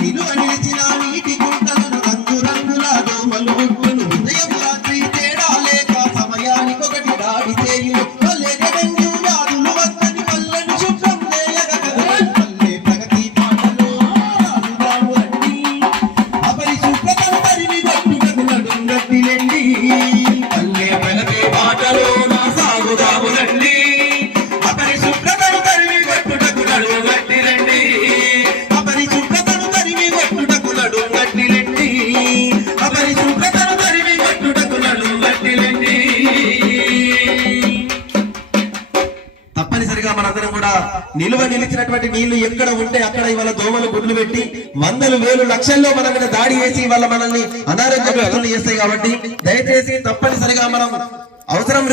విలువ నిలిచిన నిలువ నిలిచినటువంటి నీళ్ళు ఎక్కడ ఉంటే అక్కడ ఇవాళ దోమలు గుడ్లు పెట్టి వందలు వేలు లక్షల్లో మన మీద దాడి చేసి ఇవాళ మనల్ని అనారోగ్యం చేస్తాయి కాబట్టి దయచేసి తప్పనిసరిగా మనం అవసరం